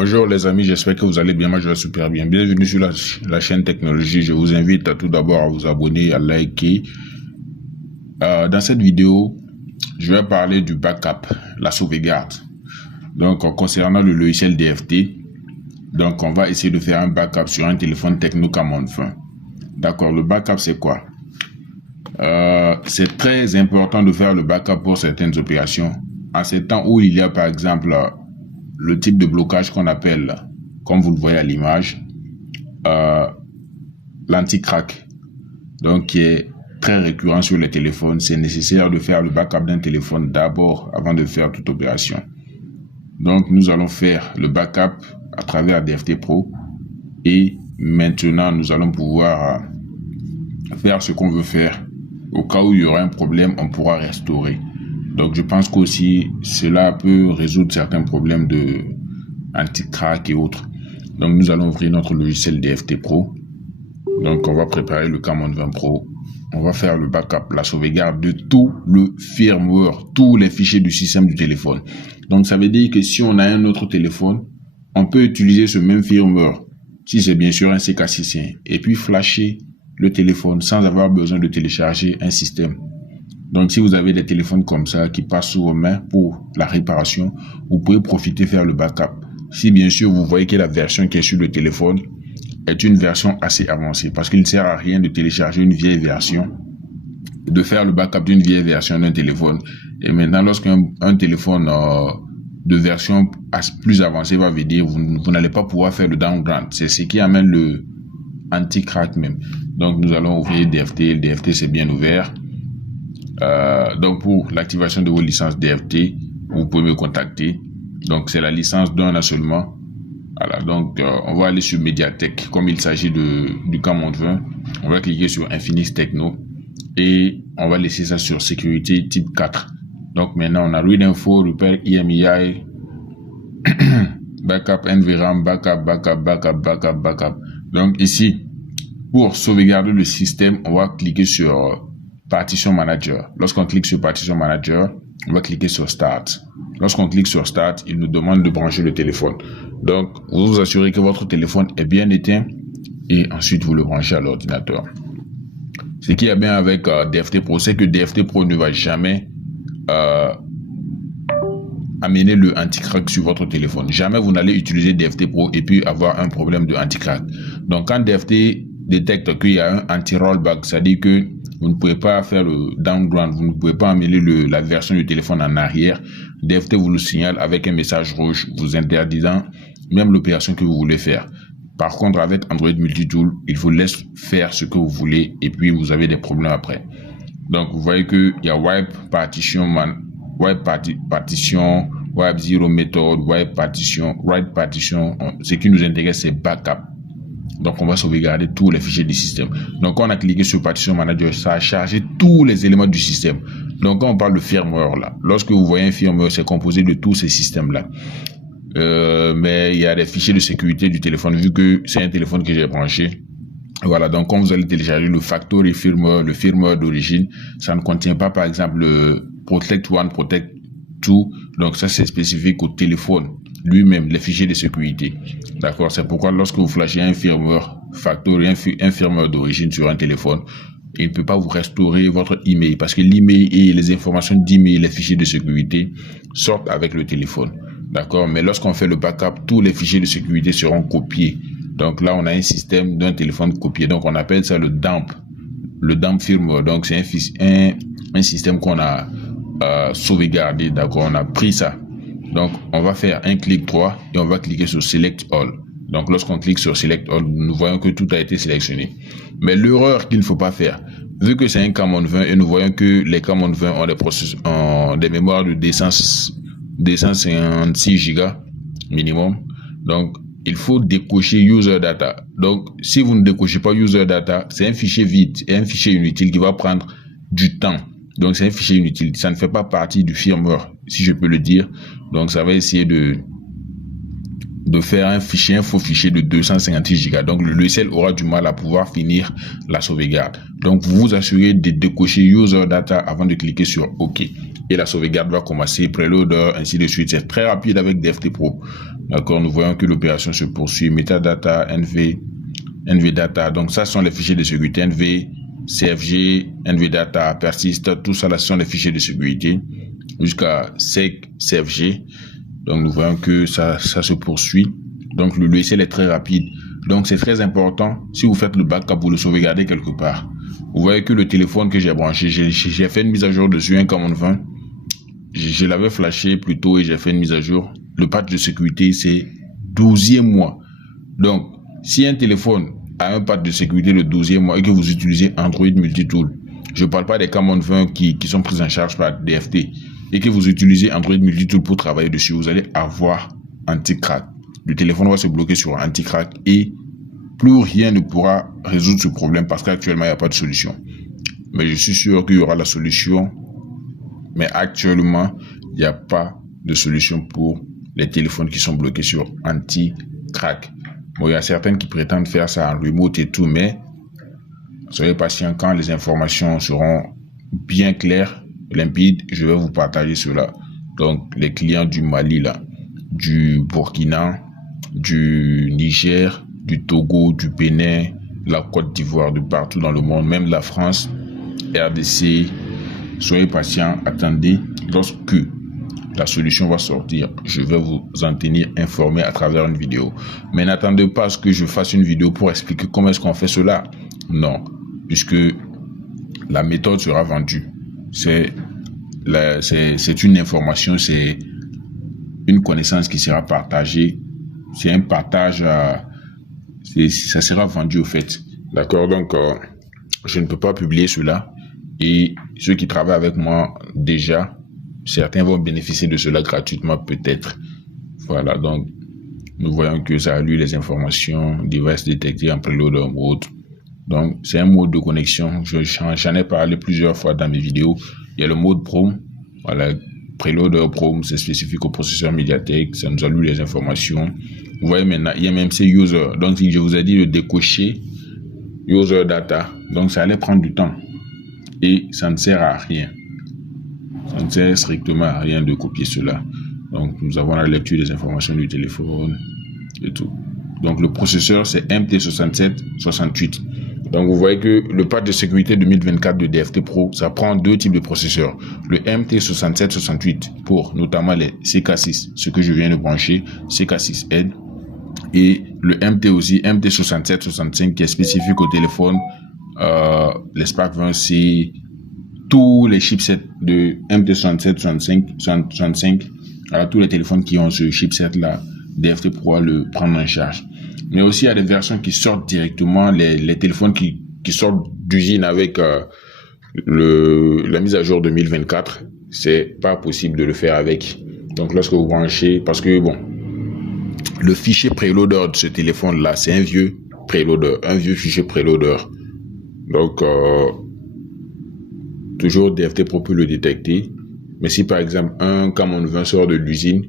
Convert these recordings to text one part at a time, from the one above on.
Bonjour les amis, j'espère que vous allez bien, moi je vais super bien. Bienvenue sur la chaîne Technologie. Je vous invite à tout d'abord à vous abonner, à liker. Dans cette vidéo, je vais parler du backup, la sauvegarde. Donc concernant le logiciel DFT, donc on va essayer de faire un backup sur un téléphone Tecno Camon 20. D'accord, le backup c'est quoi? C'est très important de faire le backup pour certaines opérations. En ces temps où il y a par exemple le type de blocage qu'on appelle, comme vous le voyez à l'image, l'anti-crack, donc qui est très récurrent sur les téléphones. C'est nécessaire de faire le backup d'un téléphone d'abord avant de faire toute opération. Donc nous allons faire le backup à travers DFT Pro et maintenant nous allons pouvoir faire ce qu'on veut faire. Au cas où il y aura un problème, on pourra restaurer. Donc je pense qu'aussi cela peut résoudre certains problèmes de anti-crack et autres. Donc nous allons ouvrir notre logiciel DFT Pro. Donc on va préparer le Camon 20 Pro. On va faire le backup, la sauvegarde de tout le firmware, tous les fichiers du système du téléphone. Donc ça veut dire que si on a un autre téléphone, on peut utiliser ce même firmware, si c'est bien sûr un CK6 et puis flasher le téléphone sans avoir besoin de télécharger un système. Donc si vous avez des téléphones comme ça qui passent sous vos mains pour la réparation, vous pouvez profiter faire le backup. Si bien sûr vous voyez que la version qui est sur le téléphone est une version assez avancée, parce qu'il ne sert à rien de télécharger une vieille version, de faire le backup d'une vieille version d'un téléphone. Et maintenant lorsqu'un téléphone de version plus avancée va venir, vous n'allez pas pouvoir faire le downgrade. C'est ce qui amène le anti-crack même. Donc nous allons ouvrir DFT. Le DFT c'est bien ouvert. Donc pour l'activation de vos licences DFT, vous pouvez me contacter. Donc c'est la licence d'un an seulement. Voilà, donc on va aller sur Mediatek. Comme il s'agit du Camon 20, on va cliquer sur Infinix Techno et on va laisser ça sur sécurité type 4. Donc maintenant on a Read Info, Repair EMEI, Backup NVRAM, Backup. Donc ici, pour sauvegarder le système, on va cliquer sur Partition Manager. Lorsqu'on clique sur Partition Manager, on va cliquer sur Start. Lorsqu'on clique sur Start, il nous demande de brancher le téléphone. Donc, vous vous assurez que votre téléphone est bien éteint et ensuite vous le branchez à l'ordinateur. Ce qui est bien avec DFT Pro, c'est que DFT Pro ne va jamais amener le anti-crack sur votre téléphone. Jamais vous n'allez utiliser DFT Pro et puis avoir un problème de anti-crack. Donc, quand DFT détecte qu'il y a un anti-rollback, c'est-à-dire que vous ne pouvez pas faire le downgrade, vous ne pouvez pas amener la version du téléphone en arrière, DFT vous le signale avec un message rouge vous interdisant même l'opération que vous voulez faire. Par contre, avec Android Multitool, il vous laisse faire ce que vous voulez et puis vous avez des problèmes après. Donc, vous voyez qu'il y a Wipe Partition, Wipe Zero Method, Wipe Partition, Write Partition. Ce qui nous intéresse, c'est Backup. Donc, on va sauvegarder tous les fichiers du système. Donc, quand on a cliqué sur Partition Manager, ça a chargé tous les éléments du système. Donc, quand on parle de firmware, là, lorsque vous voyez un firmware, c'est composé de tous ces systèmes-là. Mais il y a des fichiers de sécurité du téléphone, vu que c'est un téléphone que j'ai branché. Voilà, donc quand vous allez télécharger le factory firmware, le firmware d'origine, ça ne contient pas, par exemple, le Protect One, Protect Two. Donc, ça, c'est spécifique au téléphone lui-même, les fichiers de sécurité. D'accord, c'est pourquoi lorsque vous flashez un firmware factory, un firmware d'origine sur un téléphone, il ne peut pas vous restaurer votre email parce que l'email et les informations d'email, les fichiers de sécurité sortent avec le téléphone. D'accord, mais lorsqu'on fait le backup, tous les fichiers de sécurité seront copiés. Donc là, on a un système d'un téléphone copié. Donc on appelle ça le dump firmware. Donc c'est un système qu'on a sauvegardé. D'accord, on a pris ça. Donc, on va faire un clic droit et on va cliquer sur Select All. Donc, lorsqu'on clique sur Select All, nous voyons que tout a été sélectionné. Mais l'erreur qu'il ne faut pas faire, vu que c'est un Camon 20 et nous voyons que les Camon 20 ont des mémoires de 256 Go minimum. Donc, il faut décocher User Data. Donc, si vous ne décochez pas User Data, c'est un fichier vide et un fichier inutile qui va prendre du temps. Donc, c'est un fichier inutile. Ça ne fait pas partie du firmware, si je peux le dire. Donc, ça va essayer de faire un faux fichier de 256 Go. Donc, le logiciel aura du mal à pouvoir finir la sauvegarde. Donc, vous vous assurez de décocher User Data avant de cliquer sur OK. et la sauvegarde va commencer, preloader, ainsi de suite. C'est très rapide avec DFT Pro. D'accord, nous voyons que l'opération se poursuit. Metadata, NVData. Donc ça, ce sont les fichiers de sécurité. NV, CFG, NVData, persist, tout ça, là, ce sont les fichiers de sécurité jusqu'à sec, CFG. Donc nous voyons que ça se poursuit. Donc le logiciel est très rapide. Donc c'est très important, si vous faites le backup, vous le sauvegardez quelque part. Vous voyez que le téléphone que j'ai branché, j'ai fait une mise à jour dessus, un Camon 20. Je l'avais flashé plus tôt et j'ai fait une mise à jour. Le patch de sécurité, c'est 12e mois. Donc, si un téléphone a un patch de sécurité le 12e mois et que vous utilisez Android Multitool, je ne parle pas des Camon 20 qui sont pris en charge par DFT, et que vous utilisez Android Multitool pour travailler dessus, vous allez avoir anti-crack. Le téléphone va se bloquer sur anti-crack et plus rien ne pourra résoudre ce problème parce qu'actuellement, il n'y a pas de solution. Mais je suis sûr qu'il y aura la solution. Mais actuellement, il n'y a pas de solution pour les téléphones qui sont bloqués sur anti-crack. Bon, il y a certaines qui prétendent faire ça en remote et tout, mais soyez patient, quand les informations seront bien claires, limpides, je vais vous partager cela. Donc, les clients du Mali, là, du Burkina, du Niger, du Togo, du Bénin, la Côte d'Ivoire, de partout dans le monde, même la France, RDC, soyez patients, attendez. Lorsque la solution va sortir, je vais vous en tenir informé à travers une vidéo. Mais n'attendez pas à ce que je fasse une vidéo pour expliquer comment est-ce qu'on fait cela. Non, puisque la méthode sera vendue. C'est une information, c'est une connaissance qui sera partagée. C'est un partage, ça sera vendu au fait. D'accord, donc je ne peux pas publier cela. Et ceux qui travaillent avec moi déjà, certains vont bénéficier de cela gratuitement peut-être. Voilà, donc nous voyons que ça a lu les informations, device détecté en preloader mode. Donc c'est un mode de connexion, j'en ai parlé plusieurs fois dans mes vidéos. Il y a le mode Prom, voilà, preloader Prom, c'est spécifique au processeur Mediatek, ça nous a lu les informations. Vous voyez maintenant, il y a même ces user, donc je vous ai dit de décocher user data, donc ça allait prendre du temps. Et ça ne sert à rien. Ça ne sert strictement à rien de copier cela. Donc, nous avons la lecture des informations du téléphone et tout. Donc, le processeur, c'est MT6768. Donc, vous voyez que le patch de sécurité 2024 de DFT Pro, ça prend deux types de processeurs. Le MT6768 pour notamment les CK6, ce que je viens de brancher, CK6N. Et le MT aussi, MT6765 qui est spécifique au téléphone. Les Spark 20C, tous les chipsets de MT6765, 65, tous les téléphones qui ont ce chipset là, DFT Pro le prendre en charge. Mais aussi il y a des versions qui sortent directement, les téléphones qui sortent d'usine avec la mise à jour 2024, c'est pas possible de le faire avec. Donc lorsque vous branchez, parce que bon, le fichier preloader de ce téléphone là, c'est un vieux preloader, un vieux fichier preloader. Donc, toujours DFT Pro peut le détecter. Mais si par exemple un Camon 20 sort de l'usine,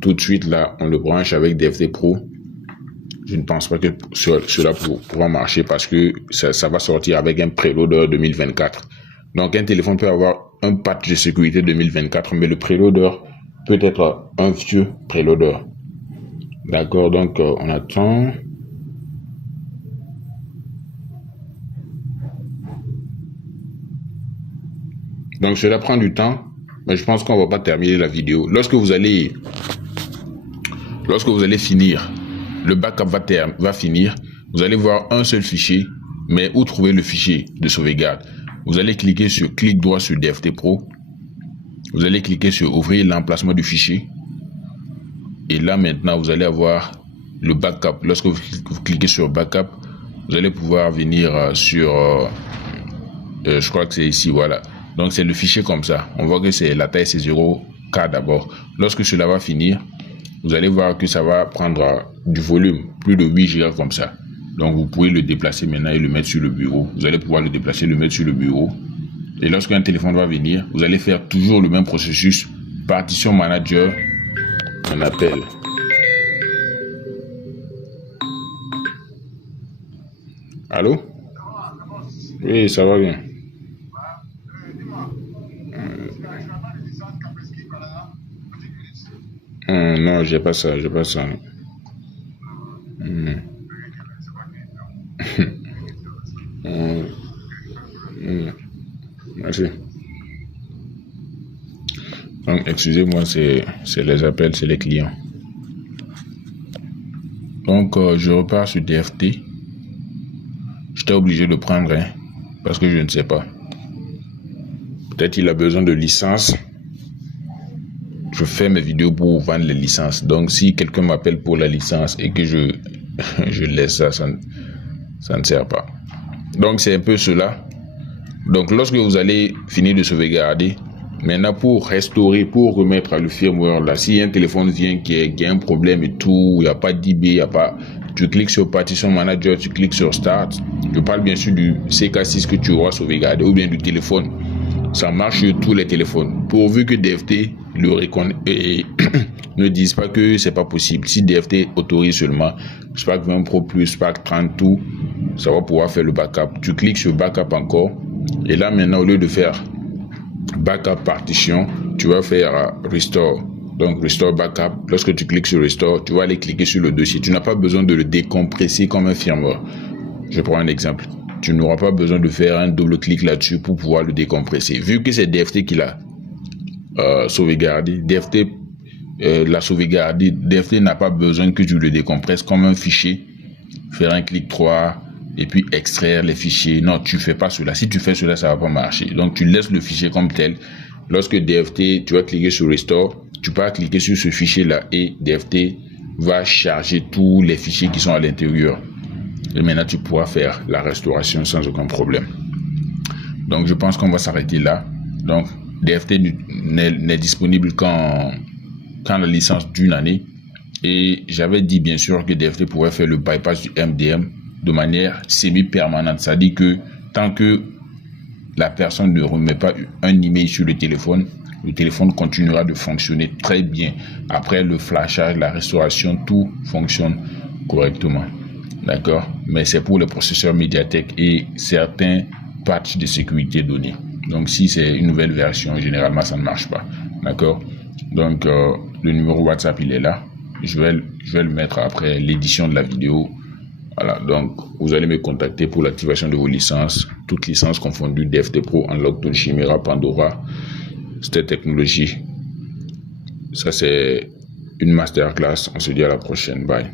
tout de suite là, on le branche avec DFT Pro. Je ne pense pas que cela pourra marcher parce que ça va sortir avec un preloader 2024. Donc, un téléphone peut avoir un patch de sécurité 2024, mais le preloader peut être un vieux preloader. D'accord, donc on attend. Donc cela prend du temps, mais je pense qu'on va pas terminer la vidéo. Lorsque vous allez finir, le backup va finir, vous allez voir un seul fichier, mais où trouver le fichier de sauvegarde? Vous allez clic droit sur DFT Pro, vous allez cliquer sur ouvrir l'emplacement du fichier, et là maintenant vous allez avoir le backup. Lorsque vous cliquez sur backup, vous allez pouvoir venir sur, je crois que c'est ici, voilà. Donc c'est le fichier comme ça. On voit que la taille c'est 0K d'abord. Lorsque cela va finir, vous allez voir que ça va prendre du volume, plus de 8 Go comme ça. Donc vous pouvez le déplacer maintenant et le mettre sur le bureau. Vous allez pouvoir le déplacer, le mettre sur le bureau. Et lorsqu'un téléphone va venir, vous allez faire toujours le même processus. Partition manager, on appelle. Allô? Oui, ça va bien. Non, j'ai pas ça, j'ai pas ça. Hmm. Hmm. Hmm. Merci. Donc, excusez-moi, c'est les appels, c'est les clients. Donc, je repars sur DFT. J'étais obligé de prendre un, parce que je ne sais pas. Peut-être il a besoin de licence. Je fais mes vidéos pour vendre les licences. Donc, si quelqu'un m'appelle pour la licence et que je laisse ça ne sert pas. Donc, c'est un peu cela. Donc, lorsque vous allez finir de sauvegarder, maintenant pour restaurer, pour remettre à le firmware là, si un téléphone vient qui a un problème et tout, il n'y a pas d'IB, il n'y a pas, tu cliques sur Partition Manager, tu cliques sur Start. Je parle bien sûr du CK6 que tu auras sauvegardé ou bien du téléphone. Ça marche sur tous les téléphones. Pourvu que DFT le reconnaisse et ne dise pas que c'est pas possible. Si DFT autorise seulement Spark 20 Pro plus, Spark 30 tout, ça va pouvoir faire le backup. Tu cliques sur Backup encore. Et là maintenant, au lieu de faire Backup Partition, tu vas faire Restore. Donc Restore Backup. Lorsque tu cliques sur Restore, tu vas aller cliquer sur le dossier. Tu n'as pas besoin de le décompresser comme un firmware. Je prends un exemple. Tu n'auras pas besoin de faire un double clic là-dessus pour pouvoir le décompresser. Vu que c'est DFT qui l'a sauvegardé, DFT l'a sauvegardé, DFT n'a pas besoin que tu le décompresses comme un fichier, faire un clic 3 et puis extraire les fichiers. Non, tu fais pas cela. Si tu fais cela, ça va pas marcher. Donc tu laisses le fichier comme tel. Lorsque DFT, tu vas cliquer sur Restore, tu peux cliquer sur ce fichier-là et DFT va charger tous les fichiers qui sont à l'intérieur. Et maintenant, tu pourras faire la restauration sans aucun problème. Donc, je pense qu'on va s'arrêter là. Donc, DFT n'est disponible qu'en la licence d'une année. Et j'avais dit, bien sûr, que DFT pourrait faire le bypass du MDM de manière semi-permanente. Ça dit que tant que la personne ne remet pas un email sur le téléphone continuera de fonctionner très bien. Après le flashage, la restauration, tout fonctionne correctement. D'accord, mais c'est pour les processeurs Mediatek et certains patchs de sécurité donnés. Donc, si c'est une nouvelle version, généralement, ça ne marche pas. D'accord, donc le numéro WhatsApp, il est là. Je vais le mettre après l'édition de la vidéo. Voilà, donc vous allez me contacter pour l'activation de vos licences, toutes licences confondues, DFT Pro, Unlock, Chimera, Pandora, cette technologie. Ça, c'est une masterclass. On se dit à la prochaine. Bye.